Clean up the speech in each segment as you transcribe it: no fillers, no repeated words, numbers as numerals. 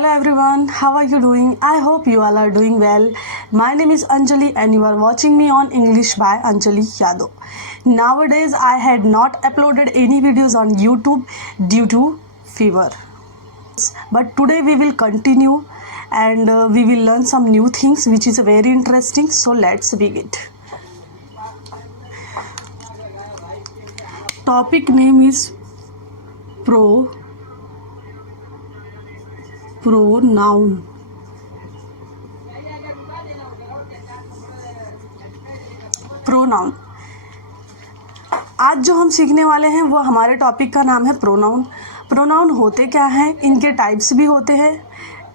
Hello everyone, how are you doing? I hope you all are doing well. My name is Anjali and you are watching me on English by Anjali Yadav. Nowadays I had not uploaded any videos on YouTube due to fever. But today we will continue and we will learn some new things which is very interesting. So let's begin. Topic name is pronoun. Pronoun आज जो हम सीखने वाले हैं वो हमारे topic का नाम है प्रोनाउन। प्रोनाउन होते क्या हैं, इनके टाइप्स भी होते हैं,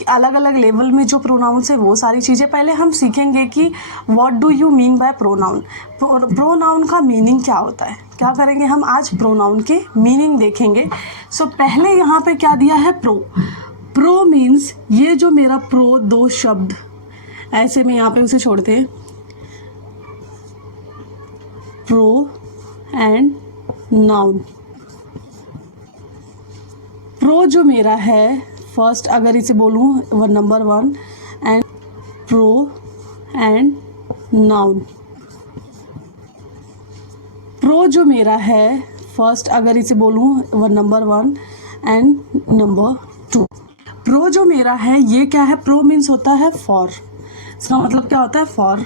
अलग अलग लेवल में जो प्रोनाउंस है वो सारी चीज़ें पहले हम सीखेंगे कि what do you mean by pronoun. Pronoun का मीनिंग क्या होता है, क्या करेंगे हम आज प्रोनाउन के मीनिंग देखेंगे। सो पहले यहाँ पे क्या दिया है, प्रो मीन्स, ये जो मेरा प्रो दो शब्द ऐसे में यहाँ पे उसे छोड़ते हैं, प्रो एंड नाउन। प्रो जो मेरा है, फर्स्ट अगर इसे बोलूँ number 1 and pro and noun. Pro जो मेरा है, फर्स्ट अगर इसे बोलूँ नंबर 1 एंड नंबर 2। प्रो जो मेरा है ये क्या है, प्रो मीन्स होता है फॉर। इसका मतलब क्या होता है, फॉर।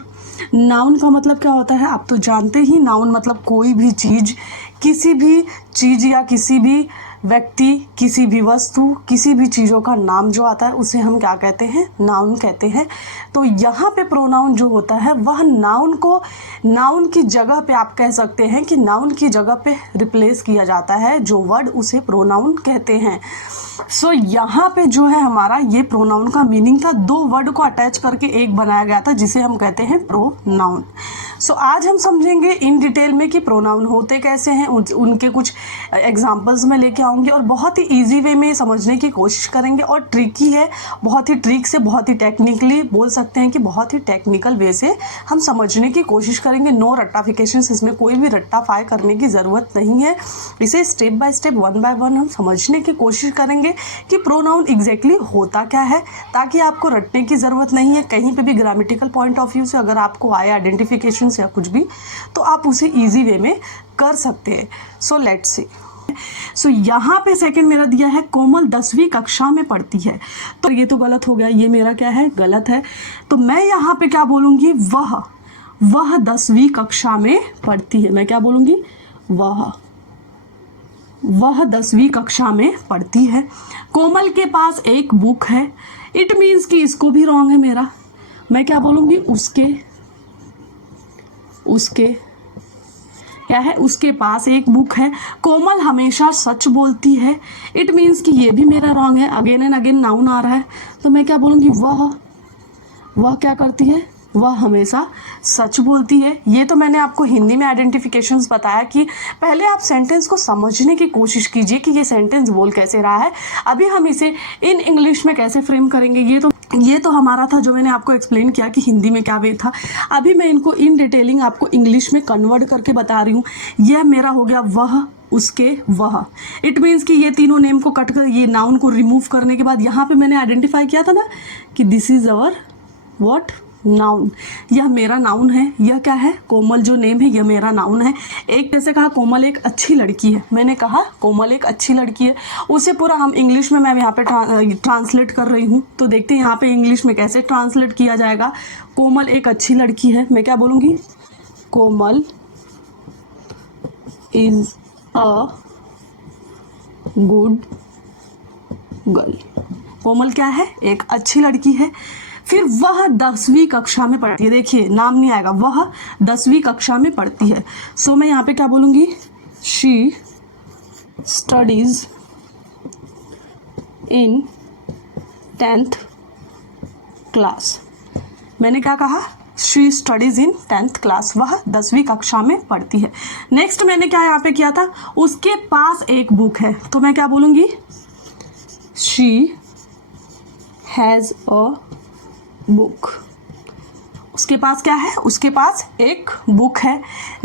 नाउन का मतलब क्या होता है, आप तो जानते ही, नाउन मतलब कोई भी चीज़, किसी भी चीज़ या किसी भी व्यक्ति, किसी भी वस्तु, किसी भी चीज़ों का नाम जो आता है उसे हम क्या कहते हैं, नाउन कहते हैं। तो यहाँ पे प्रोनाउन जो होता है वह नाउन को, नाउन की जगह पे आप कह सकते हैं कि नाउन की जगह पे रिप्लेस किया जाता है जो वर्ड, उसे प्रोनाउन कहते हैं। सो यहाँ पे जो है हमारा ये प्रोनाउन का मीनिंग था, दो वर्ड को अटैच करके एक बनाया गया था जिसे हम कहते हैं प्रोनाउन। सो आज हम समझेंगे इन डिटेल में कि प्रोनाउन होते कैसे हैं, उनके कुछ एग्जांपल्स में लेके आऊँगी और बहुत ही इजी वे में समझने की कोशिश करेंगे। और ट्रिकी है, बहुत ही ट्रिक से, बहुत ही टेक्निकली बोल सकते हैं कि बहुत ही टेक्निकल वे से हम समझने की कोशिश करेंगे। नो रट्टाफिकेशंस, इसमें कोई भी रट्टाफाई करने की ज़रूरत नहीं है। इसे step by step, one by one हम समझने की कोशिश करेंगे कि प्रोनाउन एग्जैक्टली होता क्या है, ताकि आपको रटने की ज़रूरत नहीं है। कहीं पे भी ग्रामेटिकल पॉइंट ऑफ व्यू से अगर आपको आए आइडेंटिफिकेशन या कुछ भी, तो आप उसे इजी वे में कर सकते हैं। So let's see. सो यहाँ पे सेकंड मेरा दिया है, कोमल 10वीं कक्षा में पढ़ती है। तो ये तो गलत हो गया, ये मेरा क्या है, गलत है। तो मैं यहाँ पे क्या बोलूँगी, वह 10वीं कक्षा में पढ़ती है। मैं क्या बोलूँगी, वह 10वीं कक्षा में पढ़ती है। कोमल के पास एक बुक है। इट मीन्स कि इसको भी रॉन्ग है मेरा। मैं क्या बोलूँगी, उसके क्या है, उसके पास एक बुक है। कोमल हमेशा सच बोलती है। इट मीन्स कि ये भी मेरा रॉन्ग है, अगेन एंड अगेन नाउन आ रहा है। तो मैं क्या बोलूँगी, वह क्या करती है, वह हमेशा सच बोलती है। ये तो मैंने आपको हिंदी में आइडेंटिफिकेशंस बताया कि पहले आप सेंटेंस को समझने की कोशिश कीजिए कि ये सेंटेंस बोल कैसे रहा है। अभी हम इसे इन इंग्लिश में कैसे फ्रेम करेंगे, ये तो हमारा था जो मैंने आपको एक्सप्लेन किया कि हिंदी में क्या वे था। अभी मैं इनको इन डिटेलिंग आपको इंग्लिश में कन्वर्ट करके बता रही हूँ। यह मेरा हो गया वह, उसके, वह। इट मीन्स कि ये तीनों नेम को कट कर, ये नाउन को रिमूव करने के बाद यहाँ पे मैंने आइडेंटिफाई किया था ना कि this is our what, noun. यह मेरा नाउन है। यह क्या है, कोमल जो नेम है यह मेरा नाउन है। एक जैसे कहा कोमल एक अच्छी लड़की है, मैंने कहा कोमल एक अच्छी लड़की है, उसे पूरा हम इंग्लिश में मैं यहाँ पे ट्रांसलेट कर रही हूँ। तो देखते हैं यहाँ पे इंग्लिश में कैसे ट्रांसलेट किया जाएगा। कोमल एक अच्छी लड़की है, मैं क्या बोलूँगी, कोमल इज अ गुड गर्ल। कोमल क्या है, एक अच्छी लड़की है। फिर वह 10वीं कक्षा में पढ़ती है। देखिए नाम नहीं आएगा, वह 10वीं कक्षा में पढ़ती है। सो मैं यहाँ पे क्या बोलूँगी, she studies in 10th class. मैंने क्या कहा, she studies in 10th class, वह 10वीं कक्षा में पढ़ती है। नेक्स्ट मैंने क्या यहाँ पे किया था, उसके पास एक बुक है। तो मैं क्या बोलूँगी, शी हैज़ अ बुक। उसके पास क्या है, उसके पास एक बुक है।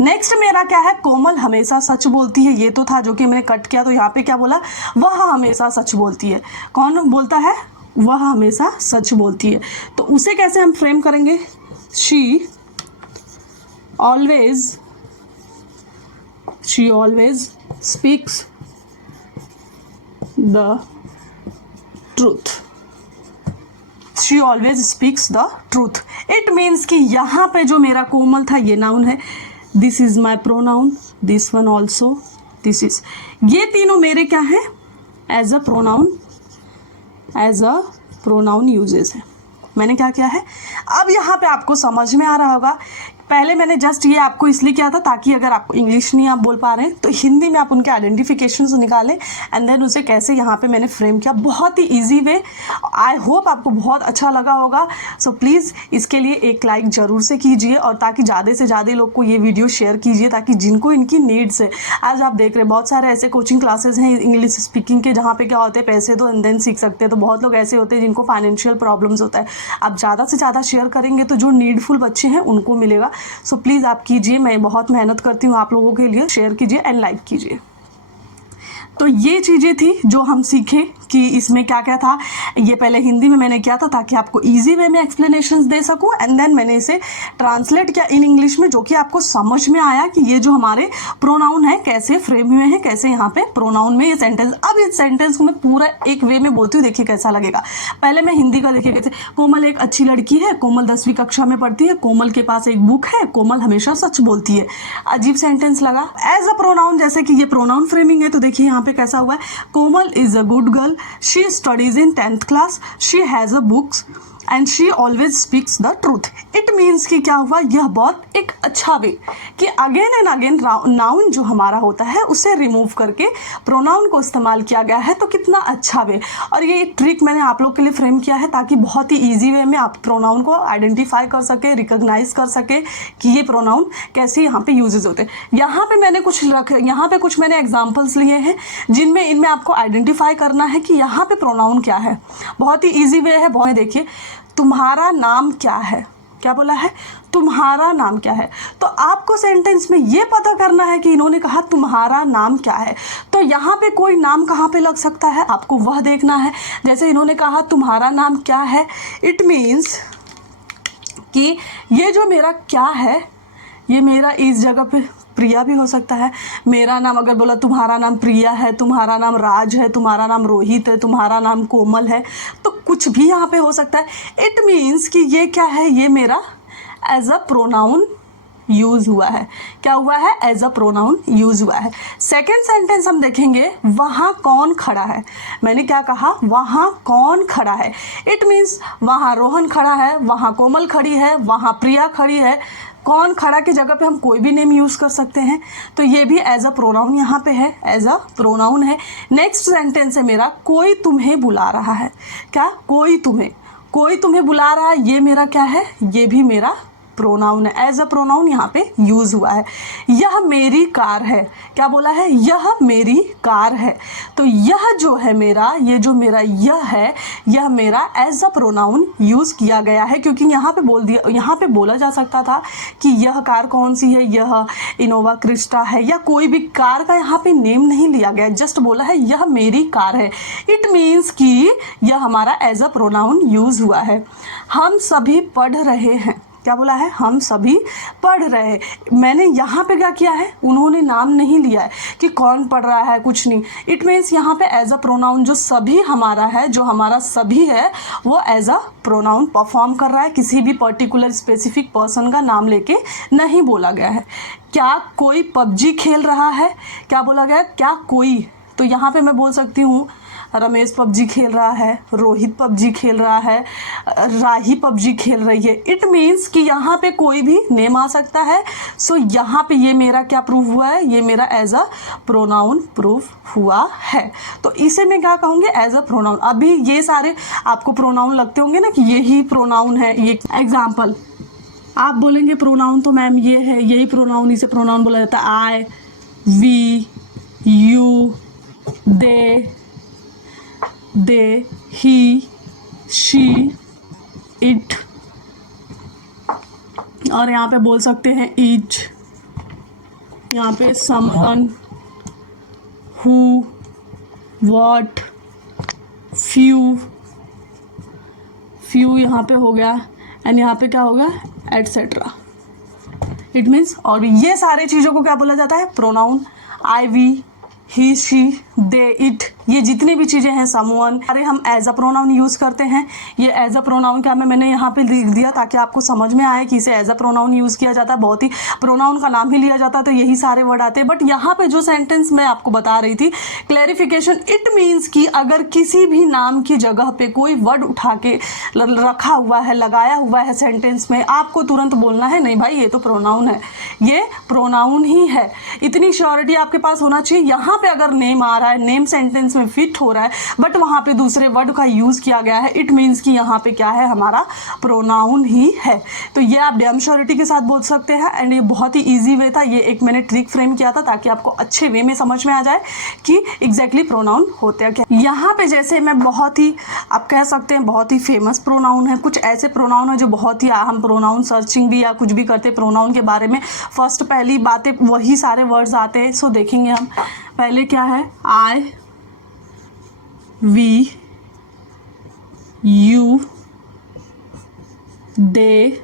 नेक्स्ट मेरा क्या है, कोमल हमेशा सच बोलती है। ये तो था जो कि मैंने कट किया, तो यहाँ पे क्या बोला, वह हमेशा सच बोलती है। कौन बोलता है, वह हमेशा सच बोलती है। तो उसे कैसे हम फ्रेम करेंगे? She always speaks the truth. She always speaks the truth. It means कि यहाँ पे जो मेरा कोमल था ये नाउन है, this is my pronoun, this one also, this is, ये तीनों मेरे क्या हैं? एज अ प्रोनाउन यूजेस है। मैंने क्या किया है, अब यहाँ पे आपको समझ में आ रहा होगा। पहले मैंने जस्ट ये आपको इसलिए किया था ताकि अगर आपको इंग्लिश नहीं आप बोल पा रहे हैं तो हिंदी में आप उनके आइडेंटिफिकेशंस निकालें एंड देन उसे कैसे यहाँ पे मैंने फ्रेम किया, बहुत ही इजी वे। आई होप आपको बहुत अच्छा लगा होगा। सो प्लीज़ इसके लिए एक लाइक ज़रूर से कीजिए और ताकि ज़्यादा से ज़्यादा लोग को ये वीडियो शेयर कीजिए ताकि जिनको इनकी नीड्स है। आज आप देख रहे हैं बहुत सारे ऐसे कोचिंग क्लासेज हैं इंग्लिश स्पीकिंग के जहाँ पे क्या होते हैं, पैसे दो एंड देन सीख सकते हैं। तो बहुत लोग ऐसे होते हैं जिनको फाइनेंशियल प्रॉब्लम्स होता है। आप ज़्यादा से ज़्यादा शेयर करेंगे तो जो नीडफुल बच्चे हैं उनको मिलेगा। सो प्लीज़ आप कीजिए, मैं बहुत मेहनत करती हूँ आप लोगों के लिए। शेयर कीजिए एंड लाइक कीजिए। तो ये चीज़ें थी जो हम सीखे कि इसमें क्या क्या था। ये पहले हिंदी में मैंने किया था ताकि आपको इजी वे में एक्सप्लेनेशंस दे सकूं एंड देन मैंने इसे ट्रांसलेट किया इन इंग्लिश में, जो कि आपको समझ में आया कि ये जो हमारे प्रोनाउन है कैसे फ्रेम हुए हैं, कैसे यहाँ पे प्रोनाउन में ये सेंटेंस। अब इस सेंटेंस को मैं पूरा एक वे में बोलती हूँ, देखिए कैसा लगेगा। पहले मैं हिंदी का देखिए कैसे। कोमल एक अच्छी लड़की है, कोमल 10वीं कक्षा में पढ़ती है, कोमल के पास एक बुक है, कोमल हमेशा सच बोलती है। अजीब सेंटेंस लगा। एज अ प्रोनाउन, जैसे कि ये प्रोनाउन फ्रेमिंग है, तो देखिए यहाँ पे कैसा हुआ है। Komal is a good girl, she studies in 10th class, she has a books and she always speaks the truth. It means कि क्या हुआ, यह बहुत एक अच्छा वे कि अगेन एंड अगेन नाउन जो हमारा होता है उसे रिमूव करके प्रोनाउन को इस्तेमाल किया गया है। तो कितना अच्छा वे। और ये ट्रिक मैंने आप लोग के लिए फ्रेम किया है ताकि बहुत ही ईजी वे में आप प्रोनाउन को आइडेंटिफाई कर सके, रिकॉग्नाइज कर सके कि ये प्रोनाउन कैसे यहाँ पे यूजेज होते हैं। यहाँ पे कुछ मैंने एग्जाम्पल्स लिए हैं जिनमें इनमें आपको आइडेंटिफाई करना है कि यहाँ पे प्रोनाउन क्या है। बहुत ही ईजी वे है। बहुत देखिए, तुम्हारा नाम क्या है, क्या बोला है, तुम्हारा नाम क्या है। तो आपको सेंटेंस में ये पता करना है कि इन्होंने कहा तुम्हारा नाम क्या है, तो यहाँ पे कोई नाम कहाँ पे लग सकता है आपको वह देखना है। जैसे इन्होंने कहा तुम्हारा नाम क्या है, इट मीन्स कि ये जो मेरा क्या है, ये मेरा इस जगह पे प्रिया भी हो सकता है। मेरा नाम अगर बोला तुम्हारा नाम प्रिया है, तुम्हारा नाम राज है, तुम्हारा नाम रोहित है, तुम्हारा नाम कोमल है, तो कुछ भी यहाँ पे हो सकता है। इट मीन्स कि ये क्या है, ये मेरा एज अ प्रोनाउन यूज हुआ है। क्या हुआ है, एज अ प्रोनाउन यूज हुआ है। सेकेंड सेंटेंस हम देखेंगे, वहाँ कौन खड़ा है। मैंने क्या कहा, वहाँ कौन खड़ा है। इट मीन्स वहाँ रोहन खड़ा है, वहाँ कोमल खड़ी है, वहाँ प्रिया खड़ी है। कौन खड़ा की जगह पे हम कोई भी नेम यूज़ कर सकते हैं, तो ये भी एज अ प्रोनाउन यहाँ पे है, एज अ प्रोनाउन है। नेक्स्ट सेंटेंस है मेरा, कोई तुम्हें बुला रहा है। क्या, कोई तुम्हें बुला रहा है, ये मेरा क्या है, ये भी मेरा प्रोनाउन है, एज अ प्रोनाउन यहाँ पे यूज हुआ है। यह मेरी कार है, क्या बोला है, यह मेरी कार है। तो यह जो है मेरा, ये जो मेरा यह है, यह मेरा एज अ प्रोनाउन यूज किया गया है, क्योंकि यहाँ पे बोला जा सकता था कि यह कार कौन सी है, यह इनोवा क्रिस्टा है, या कोई भी कार का यहाँ पे नेम नहीं लिया गया, जस्ट बोला है यह मेरी कार है। इट मीन्स कि यह हमारा एज अ प्रोनाउन यूज हुआ है। हम सभी पढ़ रहे हैं, क्या बोला है, हम सभी पढ़ रहे हैं। मैंने यहाँ पे क्या किया है, उन्होंने नाम नहीं लिया है कि कौन पढ़ रहा है, कुछ नहीं। इट मीन्स यहाँ पे एज अ प्रोनाउन जो सभी हमारा है, जो हमारा सभी है, वो एज अ प्रोनाउन परफॉर्म कर रहा है, किसी भी पर्टिकुलर स्पेसिफिक पर्सन का नाम लेके नहीं बोला गया है। क्या कोई पबजी खेल रहा है, क्या बोला गया, क्या कोई, तो यहाँ पे मैं बोल सकती हूँ रमेश पबजी खेल रहा है, रोहित पबजी खेल रहा है, राही पबजी खेल रही है। इट मीन्स कि यहाँ पे कोई भी नेम आ सकता है। सो यहाँ पे ये मेरा क्या प्रूव हुआ है, ये मेरा एज अ प्रोनाउन प्रूव हुआ है। तो इसे मैं क्या कहूँगी, एज अ प्रोनाउन। अभी ये सारे आपको प्रोनाउन लगते होंगे ना कि यही प्रोनाउन है। ये एग्जाम्पल आप बोलेंगे प्रोनाउन तो मैम ये है, यही प्रोनाउन, इसे प्रोनाउन बोला जाता है। I, we, you, they, he, she, it, और यहाँ पे बोल सकते हैं ईच, यहाँ पे someone, who, what, few, two यहाँ पे हो गया, एंड यहाँ पे क्या होगा, एटसेट्रा। इट मीन्स, और ये सारे चीज़ों को क्या बोला जाता है, pronoun. I, we, he, she, they, it, ये जितनी भी चीज़ें हैं, समवन, अरे हम एज अ प्रोनाउन यूज़ करते हैं। ये एज अ प्रोनाउन क्या मैंने यहाँ पे लिख दिया ताकि आपको समझ में आए कि इसे एज अ प्रोनाउन यूज़ किया जाता है। बहुत ही प्रोनाउन का नाम ही लिया जाता है तो यही सारे वर्ड आते हैं। बट यहाँ पे जो सेंटेंस मैं आपको बता रही थी, क्लैरिफिकेशन, इट मीन्स कि अगर किसी भी नाम की जगह पे कोई वर्ड उठा के रखा हुआ है, लगाया हुआ है सेंटेंस में, आपको तुरंत बोलना है नहीं भाई ये तो प्रोनाउन है, ये प्रोनाउन ही है। इतनी श्योरिटी आपके पास होना चाहिए। यहाँ पे अगर नेम आ रहा है, नेम सेंटेंस में फिट हो रहा है, बट वहाँ पे दूसरे वर्ड का यूज़ किया गया है, इट मीन्स कि यहाँ पे क्या है, हमारा प्रोनाउन ही है। तो ये आप डैम श्योरिटी के साथ बोल सकते हैं। एंड ये बहुत ही ईजी वे था, ये एक मैंने ट्रिक फ्रेम किया था ताकि आपको अच्छे वे में समझ में आ जाए कि एग्जैक्टली प्रोनाउन होते हैं क्या। यहाँ पे जैसे मैं बहुत ही, आप कह सकते हैं बहुत ही फेमस प्रोनाउन है, कुछ ऐसे प्रोनाउन है जो बहुत ही, हम प्रोनाउन सर्चिंग भी या कुछ भी करते प्रोनाउन के बारे में, फर्स्ट पहली बातें वही सारे वर्ड्स आते हैं। सो देखेंगे हम पहले क्या है, I, we, you, they,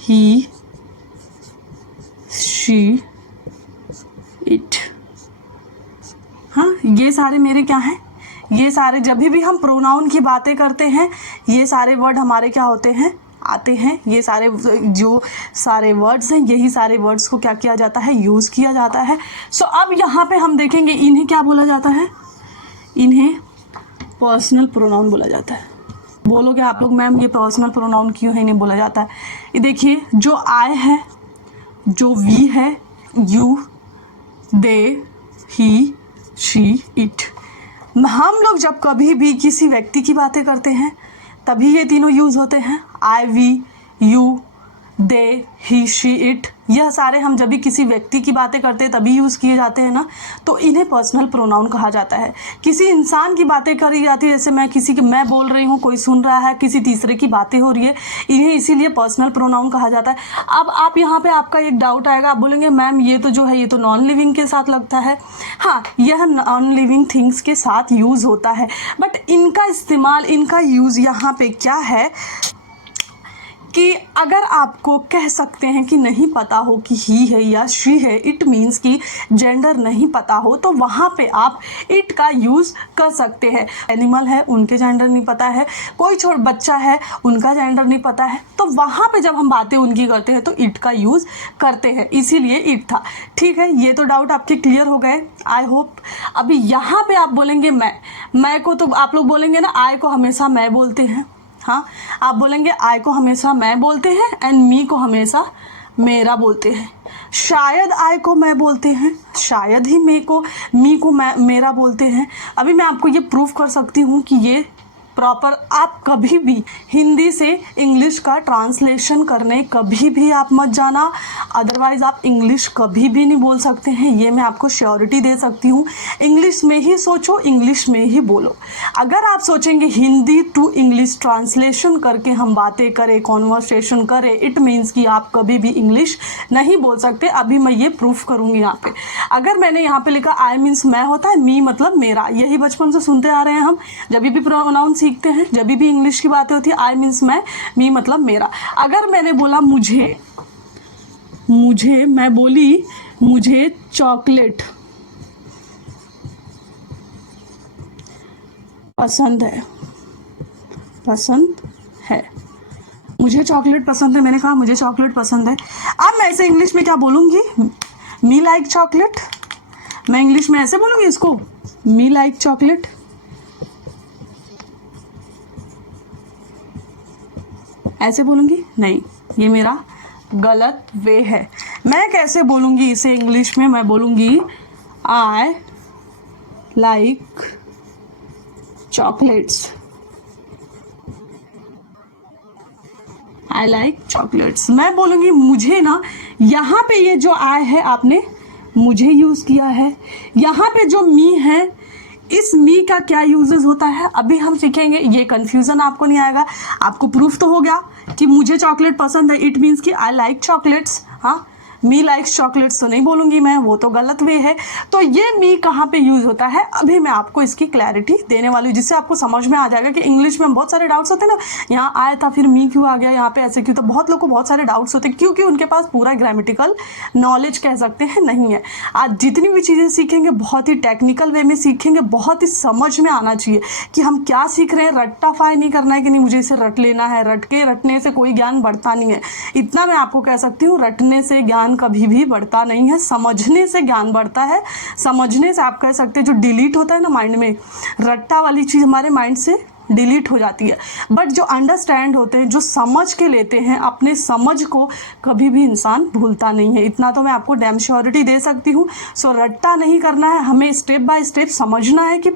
he, she, it. हाँ, ये सारे मेरे क्या हैं, ये सारे जब भी हम प्रोनाउन की बातें करते हैं ये सारे वर्ड हमारे क्या होते हैं, आते हैं। ये सारे जो सारे वर्ड्स हैं, यही सारे वर्ड्स को क्या किया जाता है, यूज़ किया जाता है। सो अब यहाँ पे हम देखेंगे इन्हें क्या बोला जाता है, इन्हें पर्सनल प्रोनाउन बोला जाता है। बोलोगे आप लोग मैम ये पर्सनल प्रोनाउन क्यों है इन्हें बोला जाता है? ये देखिए, जो आई है, जो वी है, you, they, he, she, it, हम लोग जब कभी भी किसी व्यक्ति की बातें करते हैं तभी ये तीनों यूज़ होते हैं। I, we, you, they, he, she, it, यह सारे हम जब भी किसी व्यक्ति की बातें करते हैं तभी यूज़ किए जाते हैं ना, तो इन्हें पर्सनल प्रोनाउन कहा जाता है। किसी इंसान की बातें करी जाती है, जैसे मैं बोल रही हूँ, कोई सुन रहा है, किसी तीसरे की बातें हो रही है, इन्हें इसीलिए पर्सनल प्रोनाउन कहा जाता है। अब आप यहाँ पे आपका एक डाउट आएगा, आप बोलेंगे मैम ये तो जो है ये तो नॉन लिविंग के साथ लगता है। हाँ, यह नॉन लिविंग थिंग्स के साथ यूज़ होता है, बट इनका इस्तेमाल, इनका यूज़ यहाँ पे क्या है कि अगर आपको कह सकते हैं कि नहीं पता हो कि ही है या शी है, इट मीन्स कि जेंडर नहीं पता हो, तो वहाँ पे आप इट का यूज़ कर सकते हैं। एनिमल है, उनके जेंडर नहीं पता है, कोई छोटा बच्चा है, उनका जेंडर नहीं पता है, तो वहाँ पे जब हम बातें उनकी करते हैं तो इट का यूज़ करते हैं, इसीलिए इट था। ठीक है, ये तो डाउट आपके क्लियर हो गए, आई होप। अभी यहाँ पे आप बोलेंगे मैं को, तो आप लोग बोलेंगे ना आई को हमेशा मैं बोलते हैं। हाँ, आप बोलेंगे आई को हमेशा मैं बोलते हैं एंड मी को हमेशा मेरा बोलते हैं। शायद आई को मैं बोलते हैं, शायद ही मी को मेरा बोलते हैं। अभी मैं आपको ये प्रूफ कर सकती हूँ कि ये प्रॉपर, आप कभी भी हिंदी से इंग्लिश का ट्रांसलेशन करने कभी भी आप मत जाना, अदरवाइज़ आप इंग्लिश कभी भी नहीं बोल सकते हैं, ये मैं आपको श्योरिटी दे सकती हूँ। इंग्लिश में ही सोचो, इंग्लिश में ही बोलो। अगर आप सोचेंगे हिंदी टू इंग्लिश ट्रांसलेशन करके हम बातें करें, कॉन्वर्सेशन करें, इट मीन्स कि आप कभी भी इंग्लिश नहीं बोल सकते। अभी मैं ये प्रूफ करूँगी यहाँ पे। अगर मैंने यहाँ पे लिखा आई मीन्स मैं होता है, मी मतलब मेरा, यही बचपन से सुनते आ रहे हैं हम, जब भी प्रोनाउन सीखते हैं, जब भी इंग्लिश की बातें होती है, आई मीन्स मैं, मी मतलब मेरा। अगर मैंने बोला मुझे, मैं बोली मुझे चॉकलेट पसंद है, मुझे चॉकलेट पसंद है, मैंने कहा मुझे चॉकलेट पसंद है। अब मैं ऐसे इंग्लिश में क्या बोलूँगी, मी लाइक चॉकलेट, मैं इंग्लिश में ऐसे बोलूँगी इसको, मी लाइक चॉकलेट। ऐसे बोलूँगी नहीं, ये मेरा गलत वे है। मैं कैसे बोलूँगी इसे इंग्लिश में, मैं बोलूँगी आई like chocolates, I like chocolates. मैं बोलूँगी मुझे ना, यहाँ पे ये जो आई है आपने मुझे यूज़ किया है, यहाँ पे जो मी है, इस मी का क्या यूजेस होता है अभी हम सीखेंगे। ये कंफ्यूजन आपको नहीं आएगा, आपको प्रूफ तो हो गया कि मुझे चॉकलेट पसंद है, इट मीन्स कि आई लाइक चॉकलेट्स। हाँ, मी लाइक्स चॉकलेट्स तो नहीं बोलूँगी मैं, वो तो गलत वे है। तो ये मी कहाँ पे यूज़ होता है अभी मैं आपको इसकी क्लैरिटी देने वाली हूँ, जिससे आपको समझ में आ जाएगा कि इंग्लिश में बहुत सारे डाउट्स होते हैं ना, यहाँ आया था फिर मी क्यों आ गया, यहाँ पे ऐसे क्यों, तो बहुत लोग को बहुत सारे डाउट्स होते हैं क्योंकि उनके पास पूरा ग्रामेटिकल नॉलेज कह सकते हैं नहीं है। आज जितनी भी चीज़ें सीखेंगे बहुत ही टेक्निकल वे में सीखेंगे, बहुत ही समझ में आना चाहिए कि हम क्या सीख रहे हैं। रट्टाफाई नहीं करना है कि नहीं मुझे इसे रट लेना है, रटने से कोई ज्ञान बढ़ता नहीं है। इतना मैं आपको कह सकती हूँ, रटने से ज्ञान कभी भी बढ़ता नहीं है, समझने से ज्ञान बढ़ता है। समझने से आप कह सकते हैं जो डिलीट होता है ना माइंड में, रट्टा वाली चीज़ हमारे माइंड से डिलीट हो जाती है। बट जो अंडरस्टैंड होते हैं, जो समझ के लेते हैं, अपने समझ को कभी भी इंसान भूलता नहीं है। इतना तो मैं आपको डैम श्योरिटी दे सकती हूँ। सो रट्टा नहीं करना है, हमें स्टेप बाय स्टेप समझना है कि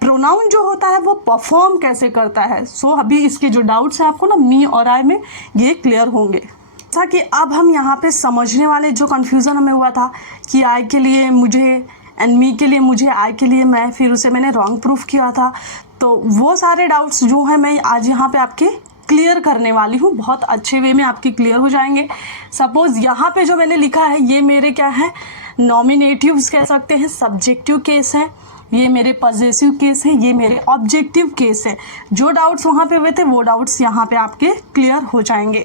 प्रोनाउन जो होता है वो परफॉर्म कैसे करता है। सो अभी इसके जो डाउट्स हैं आपको ना मी और आई में ये क्लियर होंगे। जैसा कि अब हम यहाँ पे समझने वाले जो कन्फ्यूज़न हमें हुआ था कि आई के लिए मुझे एंड मी के लिए मुझे, आई के लिए मैं, फिर उसे मैंने रॉन्ग प्रूफ किया था, तो वो सारे डाउट्स जो हैं मैं आज यहाँ पे आपके क्लियर करने वाली हूँ। बहुत अच्छे वे में आपके क्लियर हो जाएंगे। सपोज़ यहाँ पे जो मैंने लिखा है ये मेरे क्या है, नॉमिनेटिव्स कह सकते हैं, सब्जेक्टिव केस हैं, ये मेरे पॉजेसिव केस हैं, ये मेरे ऑब्जेक्टिव केस हैं। जो डाउट्स वहाँ पे हुए थे वो डाउट्स यहाँ पे आपके क्लियर हो जाएंगे।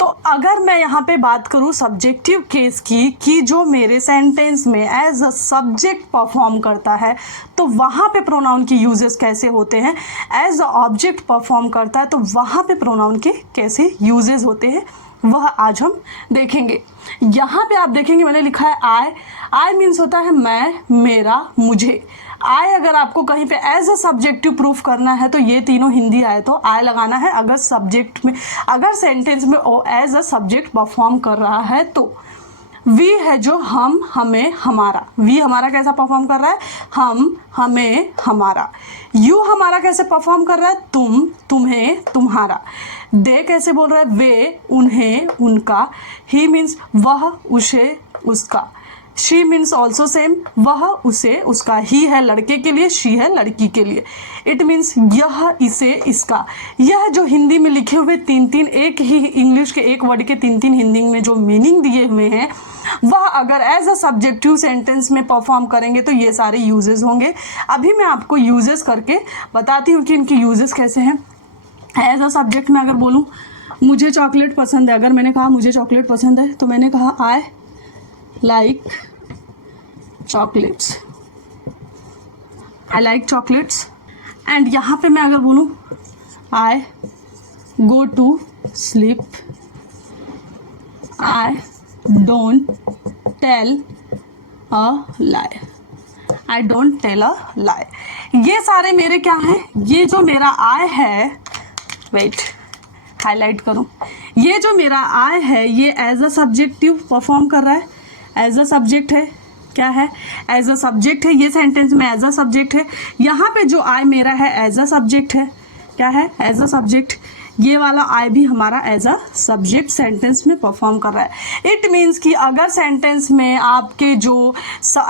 तो अगर मैं यहाँ पे बात करूँ सब्जेक्टिव केस की, कि जो मेरे सेंटेंस में एज अ सब्जेक्ट परफॉर्म करता है, तो वहाँ पे प्रोनाउन की यूजेस कैसे होते हैं, एज अ ऑब्जेक्ट परफॉर्म करता है तो वहाँ पे प्रोनाउन के कैसे यूजेस होते हैं, वह आज हम देखेंगे। यहाँ पे आप देखेंगे मैंने लिखा है आई मीन्स होता है मैं, मेरा, मुझे। आई अगर आपको कहीं पे एज अ सब्जेक्टिव प्रूफ करना है तो ये तीनों हिंदी आए तो आई लगाना है। अगर सब्जेक्ट में, अगर सेंटेंस में ओ एज अ सब्जेक्ट परफॉर्म कर रहा है तो वी है जो हम, हमें, हमारा। वी हमारा कैसा परफॉर्म कर रहा है, हम, हमें, हमारा। यू हमारा कैसे परफॉर्म कर रहा है, तुम, तुम्हें, तुम्हारा। दे कैसे बोल रहा है, वे, उन्हें, उनका। ही मीन्स वह, उसे, उसका। शी मीन्स ऑल्सो सेम, वह, उसे, उसका। ही है लड़के के लिए, शी है लड़की के लिए। इट मीन्स यह, इसे, इसका। यह जो हिंदी में लिखे हुए तीन एक ही इंग्लिश के एक वर्ड के तीन हिंदी में जो मीनिंग दिए हुए हैं, वह अगर एज अ सब्जेक्टिव सेंटेंस में परफॉर्म करेंगे तो ये सारे यूजेस होंगे। अभी मैं आपको यूजेस करके बताती हूँ कि इनके यूजेस कैसे हैं। एज अ सब्जेक्ट में अगर बोलूँ मुझे चॉकलेट पसंद है, अगर मैंने कहा मुझे चॉकलेट पसंद है तो मैंने कहा I like chocolates, I like chocolates. And यहाँ पे मैं अगर बोलूँ I go to sleep, I don't tell a lie, I don't tell a lie. ये सारे मेरे क्या हैं, ये जो मेरा आई है, वेट हाईलाइट करूँ, ये जो मेरा आई है ये एज अ सब्जेक्टिव परफॉर्म कर रहा है, एज अ सब्जेक्ट है। क्या है, एज अ सब्जेक्ट है। ये सेंटेंस में एज अ सब्जेक्ट है। यहाँ पे जो आई मेरा है एज अ सब्जेक्ट है। क्या है, एज अ सब्जेक्ट। ये वाला आई भी हमारा एज अ सब्जेक्ट सेंटेंस में परफॉर्म कर रहा है। इट मीन्स कि अगर सेंटेंस में आपके जो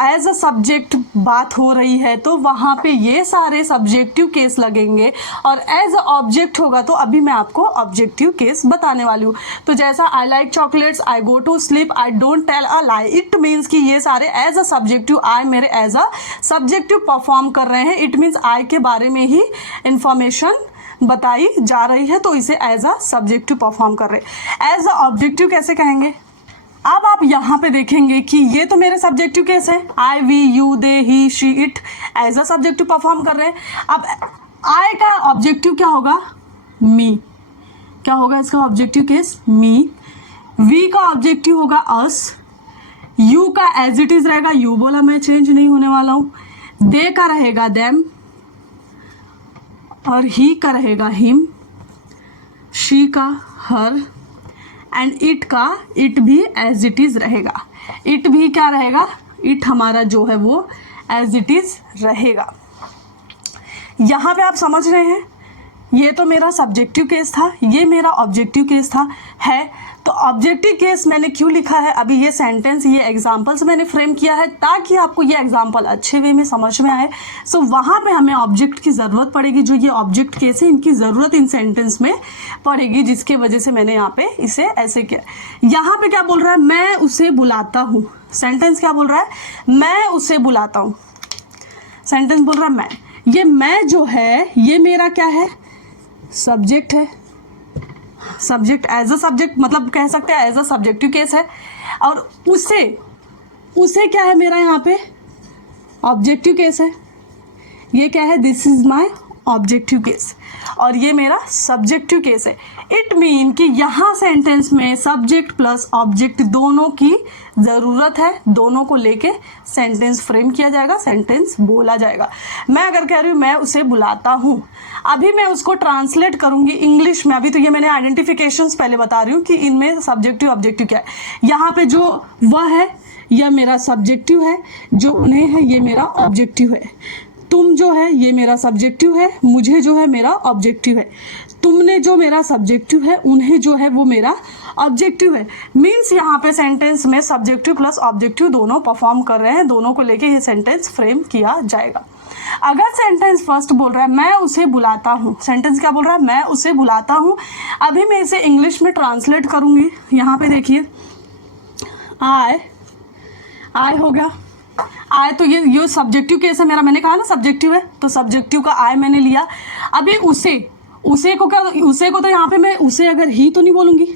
एज अ सब्जेक्ट बात हो रही है तो वहाँ पे ये सारे सब्जेक्टिव केस लगेंगे, और एज अ ऑब्जेक्ट होगा तो अभी मैं आपको ऑब्जेक्टिव केस बताने वाली हूँ। तो जैसा I like chocolates, I go to sleep, I don't tell a lie, it means कि ये सारे एज अ सब्जेक्टिव आई मेरे एज अ सब्जेक्टिव परफॉर्म कर रहे हैं। इट मीन्स आई के बारे में ही इंफॉर्मेशन बताई जा रही है तो इसे एज अ सब्जेक्टिव परफॉर्म कर रहे हैं। एज अ ऑब्जेक्टिव कैसे कहेंगे, अब आप यहाँ पे देखेंगे कि ये तो मेरे सब्जेक्टिव केस है, I, we, you, they, he, she, it as a subjective perform कर रहे हैं। अब आई का ऑब्जेक्टिव क्या होगा, मी। क्या होगा इसका ऑब्जेक्टिव केस, मी। वी का ऑब्जेक्टिव होगा अस। यू का एज इट इज रहेगा, यू बोला मैं, चेंज नहीं होने वाला हूँ। दे का रहेगा देम, और ही का रहेगा हिम। शी का हर, एंड इट का इट भी एज इट इज रहेगा। इट भी क्या रहेगा, इट हमारा जो है वो एज इट इज रहेगा। यहाँ पे आप समझ रहे हैं, ये तो मेरा सब्जेक्टिव केस था, ये मेरा ऑब्जेक्टिव केस था है। तो ऑब्जेक्टिव केस मैंने क्यों लिखा है, अभी ये सेंटेंस, ये एग्जाम्पल्स मैंने फ्रेम किया है ताकि आपको ये एग्जाम्पल अच्छे वे में समझ में आए। सो वहाँ पे हमें ऑब्जेक्ट की ज़रूरत पड़ेगी, जो ये ऑब्जेक्ट केस है इनकी ज़रूरत इन सेंटेंस में पड़ेगी, जिसकी वजह से मैंने यहाँ पे इसे ऐसे किया। यहाँ पे क्या बोल रहा है, मैं उसे बुलाता हूँ। सेंटेंस क्या बोल रहा है, मैं उसे बुलाता हूँ। सेंटेंस बोल रहा है मैं, ये मैं जो है ये मेरा क्या है, सब्जेक्ट है। सब्जेक्ट एज अ सब्जेक्ट मतलब कह सकते हैं एज अ सब्जेक्टिव केस है, और उसे क्या है मेरा यहाँ पे ऑब्जेक्टिव केस है। ये क्या है, this is my objective case, और ये मेरा सब्जेक्टिव केस है। इट मीन कि यहाँ सेंटेंस में सब्जेक्ट प्लस ऑब्जेक्ट दोनों की ज़रूरत है, दोनों को लेके सेंटेंस फ्रेम किया जाएगा, सेंटेंस बोला जाएगा। मैं अगर कह रही हूँ मैं उसे बुलाता हूँ, अभी मैं उसको ट्रांसलेट करूँगी इंग्लिश में। अभी तो ये मैंने आइडेंटिफिकेशंस पहले बता रही हूँ कि इनमें सब्जेक्टिव ऑब्जेक्टिव क्या है। यहाँ पे जो वह है यह मेरा सब्जेक्टिव है, जो उन्हें है ये मेरा ऑब्जेक्टिव है। तुम जो है ये मेरा सब्जेक्टिव है, मुझे जो है मेरा ऑब्जेक्टिव है। तुमने जो मेरा सब्जेक्टिव है, उन्हें जो है वो मेरा ऑब्जेक्टिव है। मीन्स यहाँ पे सेंटेंस में सब्जेक्टिव प्लस ऑब्जेक्टिव दोनों परफॉर्म कर रहे हैं, दोनों को लेके ये सेंटेंस फ्रेम किया जाएगा। अगर सेंटेंस फर्स्ट बोल रहा है मैं उसे बुलाता हूँ, सेंटेंस क्या बोल रहा है, मैं उसे बुलाता हूँ। अभी मैं इसे इंग्लिश में ट्रांसलेट करूँगी। यहाँ पे देखिए आई हो गया, आई तो ये सब्जेक्टिव केस है मेरा, मैंने कहा ना सब्जेक्टिव है, तो सब्जेक्टिव का आई मैंने लिया। अभी उसे को तो यहाँ पे मैं उसे अगर ही तो नहीं बोलूँगी,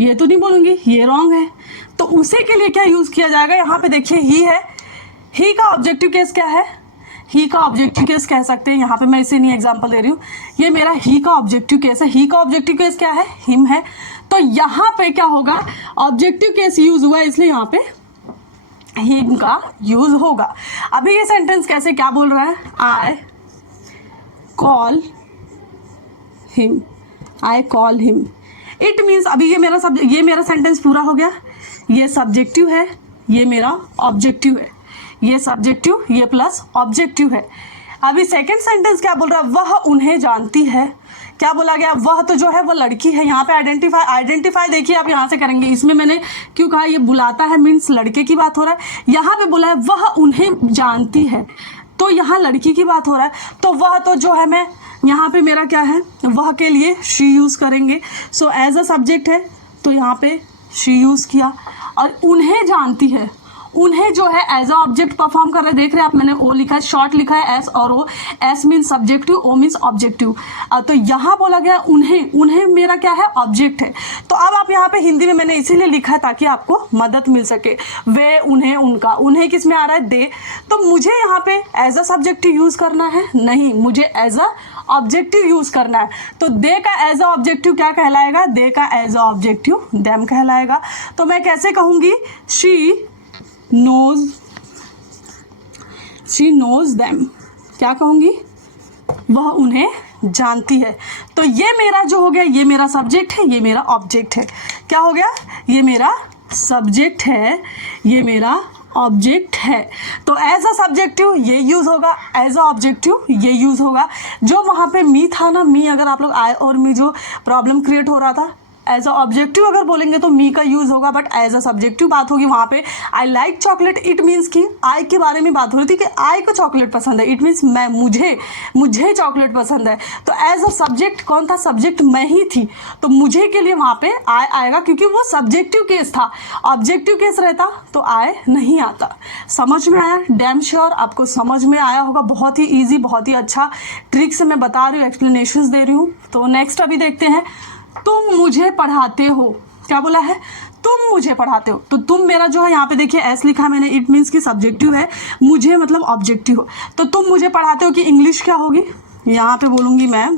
ये तो नहीं बोलूँगी, ये रॉन्ग है। तो उसे के लिए क्या यूज़ किया जाएगा, यहाँ पे देखिए ही है, ही का ऑब्जेक्टिव केस क्या है, ही का ऑब्जेक्टिव केस कह सकते हैं। यहाँ पे मैं इसे नहीं एग्जाम्पल दे रही हूँ, ये मेरा ही का ऑब्जेक्टिव केस है। ही का ऑब्जेक्टिव केस क्या है, हिम है। तो यहाँ पे क्या होगा, ऑब्जेक्टिव केस यूज हुआ है इसलिए यहाँ पे हिम का यूज होगा। अभी ये सेंटेंस कैसे क्या बोल रहा है, I call him, I call him. It means अभी ये मेरा सेंटेंस पूरा हो गया। ये सब्जेक्टिव है, ये मेरा ऑब्जेक्टिव है, ये सब्जेक्टिव ये प्लस ऑब्जेक्टिव है। अभी सेकंड सेंटेंस क्या बोल रहा है, वह उन्हें जानती है। क्या बोला गया, वह तो जो है वो लड़की है। यहाँ पे आइडेंटिफाई देखिए आप यहाँ से करेंगे। इसमें मैंने क्यों कहा ये बुलाता है, मीन्स लड़के की बात हो रहा है। यहाँ पे बोला है वह उन्हें जानती है, तो यहाँ लड़की की बात हो रहा है। तो वह तो जो है मैं यहाँ पे मेरा क्या है, वह के लिए शी यूज करेंगे। सो एज अ सब्जेक्ट है तो यहाँ पे शी यूज किया। और उन्हें जानती है, उन्हें जो है एज अ ऑब्जेक्ट परफॉर्म कर रहे हैं। देख रहे हैं आप, मैंने ओ लिखा है, शॉर्ट लिखा है एस और O. S means subjective, O means objective. तो यहाँ बोला गया उन्हें मेरा क्या है, ऑब्जेक्ट है। तो अब आप यहाँ पे हिंदी में मैंने इसीलिए लिखा है ताकि आपको मदद मिल सके। वे, उन्हें, उनका। उन्हें किस में आ रहा है, दे। तो मुझे यहाँ पे एज अ सब्जेक्टिव यूज करना है नहीं, मुझे एज अ ऑब्जेक्टिव यूज करना है। तो दे का एज अ ऑब्जेक्टिव क्या कहलाएगा, दे का एज अ ऑब्जेक्टिव देम कहलाएगा। तो मैं कैसे कहूँगी, शी knows them। क्या कहूँगी, वह उन्हें जानती है। तो ये मेरा जो हो गया, ये मेरा सब्जेक्ट है, ये मेरा ऑब्जेक्ट है। क्या हो गया, ये मेरा सब्जेक्ट है, ये मेरा ऑब्जेक्ट है। तो एज अ सब्जेक्टिव ये यूज होगा, एज अ ऑब्जेक्टिव ये यूज होगा। जो वहाँ पे मी था ना, मी अगर आप लोग आई और मी जो प्रॉब्लम क्रिएट हो रहा था, एज अ ऑब्जेक्टिव अगर बोलेंगे तो मी का यूज होगा, बट एज अ सब्जेक्टिव बात होगी। वहाँ पे I like chocolate, it means कि आई के बारे में बात हो रही थी कि आई को चॉकलेट पसंद है। इट मीन्स मुझे चॉकलेट पसंद है। तो एज अ सब्जेक्ट कौन था, सब्जेक्ट मैं ही थी। तो मुझे के लिए वहाँ पे आई आएगा क्योंकि वो सब्जेक्टिव केस था। ऑब्जेक्टिव केस रहता तो आई नहीं आता। समझ में आया, डैम श्योर आपको समझ में आया होगा। बहुत ही ईजी, बहुत ही अच्छा ट्रिक से मैं बता रही हूँ, एक्सप्लेनेशंस दे रही हूँ। तो नेक्स्ट अभी देखते हैं, तुम मुझे पढ़ाते हो। क्या बोला है, तुम मुझे पढ़ाते हो। तो तुम मेरा जो है यहाँ पे देखिए एस लिखा है मैंने, इट मीन्स की सब्जेक्टिव है, मुझे मतलब ऑब्जेक्टिव हो। तो तुम मुझे पढ़ाते हो की इंग्लिश क्या होगी, यहाँ पे बोलूँगी मैं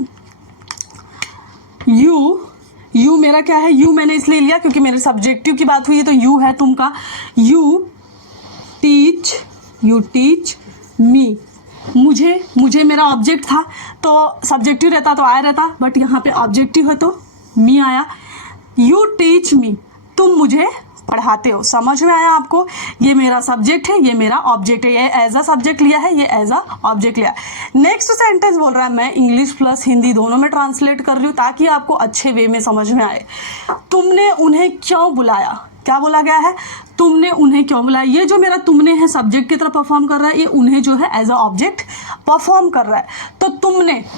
यू मेरा क्या है, यू मैंने इसलिए लिया क्योंकि मेरे सब्जेक्टिव की बात हुई है, तो यू है तुम का। You teach me. मुझे मेरा ऑब्जेक्ट था तो सब्जेक्टिव रहता तो आया रहता, बट यहाँ पे ऑब्जेक्टिव है तो मी आया। यू टीच मी, तुम मुझे पढ़ाते हो। समझ में आया आपको? ये मेरा सब्जेक्ट है, ये मेरा ऑब्जेक्ट है। ये एज अ सब्जेक्ट लिया है, ये एज अ ऑब्जेक्ट लिया है। नेक्स्ट सेंटेंस बोल रहा है मैं इंग्लिश प्लस हिंदी दोनों में ट्रांसलेट कर रही हूँ ताकि आपको अच्छे वे में समझ में आए। तुमने उन्हें क्यों बुलाया? क्या बोला गया है? तुमने उन्हें क्यों बुलाया। ये जो मेरा तुमने है सब्जेक्ट की तरह परफॉर्म कर रहा है, ये उन्हें जो है एज अ ऑब्जेक्ट परफॉर्म कर रहा है। तो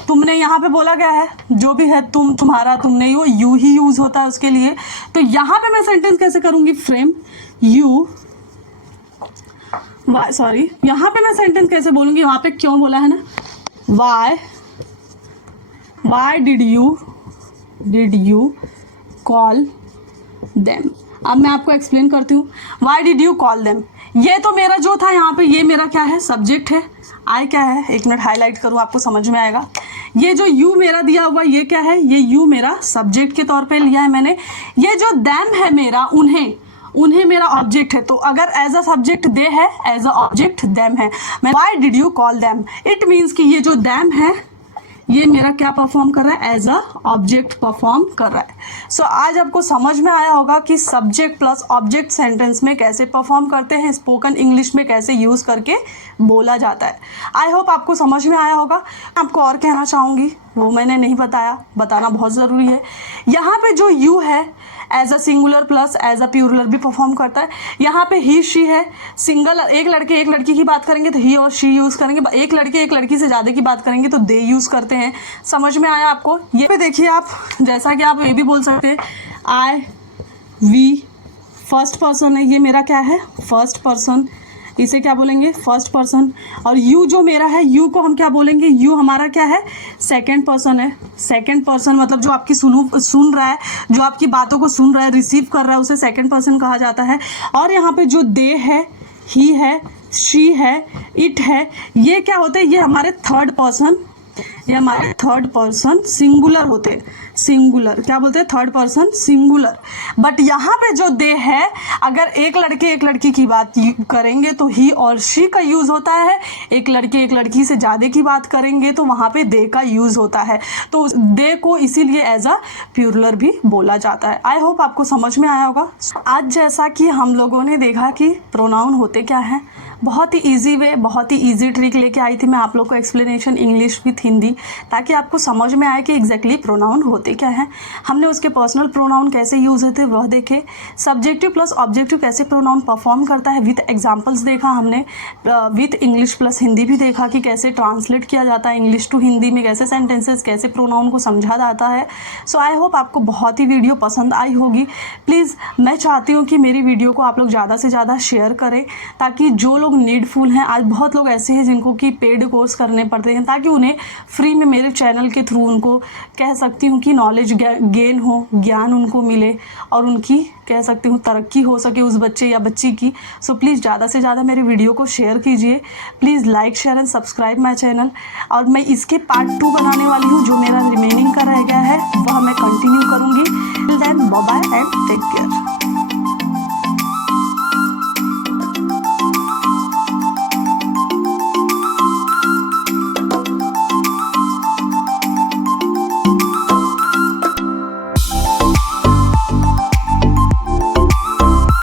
तुमने यहाँ पे बोला गया है, जो भी है तुम, तुम्हारा, तुमने, वो यू ही यूज होता है उसके लिए। तो यहाँ पे मैं सेंटेंस कैसे करूंगी? फ्रेम यू, सॉरी, यहाँ पे मैं सेंटेंस कैसे बोलूंगी? वहां पे क्यों बोला है ना, why did you call them. अब मैं आपको एक्सप्लेन करती हूँ। Why did you call them, ये तो मेरा जो था यहाँ पे, ये मेरा क्या है? सब्जेक्ट है। आई क्या है? एक मिनट हाईलाइट करूँ, आपको समझ में आएगा। ये जो यू मेरा दिया हुआ, ये क्या है? ये यू मेरा सब्जेक्ट के तौर पे लिया है मैंने। ये जो देम है मेरा, उन्हें मेरा ऑब्जेक्ट है। तो अगर एज अ सब्जेक्ट दे है, एज अ ऑब्जेक्ट देम है। मैं why did you call them, it means कि ये जो देम है ये मेरा क्या परफॉर्म कर रहा है? एज अ ऑब्जेक्ट परफॉर्म कर रहा है। सो आज आपको समझ में आया होगा कि सब्जेक्ट प्लस ऑब्जेक्ट सेंटेंस में कैसे परफॉर्म करते हैं, स्पोकन इंग्लिश में कैसे यूज करके बोला जाता है। आई होप आपको समझ में आया होगा। आपको और कहना चाहूँगी, वो मैंने नहीं बताना बहुत ज़रूरी है। यहाँ पे जो यू है as a singular plus as a plural भी परफॉर्म करता है। यहाँ पे ही शी है, सिंगल, एक लड़के एक लड़की की बात करेंगे तो ही और शी यूज़ करेंगे। एक लड़के एक लड़की से ज़्यादा की बात करेंगे तो दे यूज़ करते हैं। समझ में आया आपको? ये पे देखिए आप, जैसा कि आप ये भी बोल सकते हैं आई, वी, फर्स्ट पर्सन है, ये मेरा क्या है? First person. इसे क्या बोलेंगे? First person. और यू जो मेरा है, यू को हम क्या बोलेंगे? यू हमारा क्या है? सेकंड पर्सन है। सेकंड पर्सन मतलब जो आपकी सुन रहा है, जो आपकी बातों को सुन रहा है, रिसीव कर रहा है, उसे सेकंड पर्सन कहा जाता है। और यहाँ पे जो दे है, ही है, शी है, इट है, ये क्या होते हैं? ये हमारे थर्ड पर्सन, ये हमारे थर्ड पर्सन सिंगुलर होते हैं। सिंगुलर क्या बोलते हैं? Third person singular. बट यहाँ पे जो दे है, अगर एक लड़के एक लड़की की बात करेंगे तो ही और शी का यूज होता है। एक लड़के एक लड़की से ज़्यादा की बात करेंगे तो वहाँ पे दे का यूज होता है। तो दे को इसीलिए एज अ प्लूरल भी बोला जाता है। आई होप आपको समझ में आया होगा। आज जैसा कि हम लोगों ने देखा कि प्रोनाउन होते क्या हैं, बहुत ही इजी वे, बहुत ही इजी ट्रिक लेके आई थी मैं आप लोग को, एक्सप्लेनेशन इंग्लिश विथ हिंदी, ताकि आपको समझ में आए कि एग्जैक्टली प्रोनाउन होते क्या हैं। हमने उसके पर्सनल प्रोनाउन कैसे यूज़ होते वह देखे, सब्जेक्टिव प्लस ऑब्जेक्टिव कैसे प्रोनाउन परफॉर्म करता है विथ एग्जांपल्स देखा हमने, विथ इंग्लिश प्लस हिंदी भी देखा कि कैसे ट्रांसलेट किया जाता है इंग्लिश टू हिंदी में, कैसे सेंटेंसेस, कैसे प्रोनाउन को समझा जाता है। सो आई होप आपको बहुत ही वीडियो पसंद आई होगी। प्लीज़ मैं चाहती हूँ कि मेरी वीडियो को आप लोग ज़्यादा से ज़्यादा शेयर करें, ताकि जो लोग नीडफुल हैं, आज बहुत लोग ऐसे हैं जिनको कि पेड कोर्स करने पड़ते हैं, ताकि उन्हें फ्री में मेरे चैनल के थ्रू उनको कह सकती हूँ कि नॉलेज गेन हो, ज्ञान उनको मिले और उनकी कह सकती हूँ तरक्की हो सके उस बच्चे या बच्ची की। सो प्लीज़ ज़्यादा से ज़्यादा मेरी वीडियो को शेयर कीजिए। Please like, share and subscribe my channel. और मैं इसके पार्ट 2 बनाने वाली हूँ, जो मेरा रिमेनिंग का रह गया है वह मैं कंटिन्यू करूँगी। Till then bye bye and take care.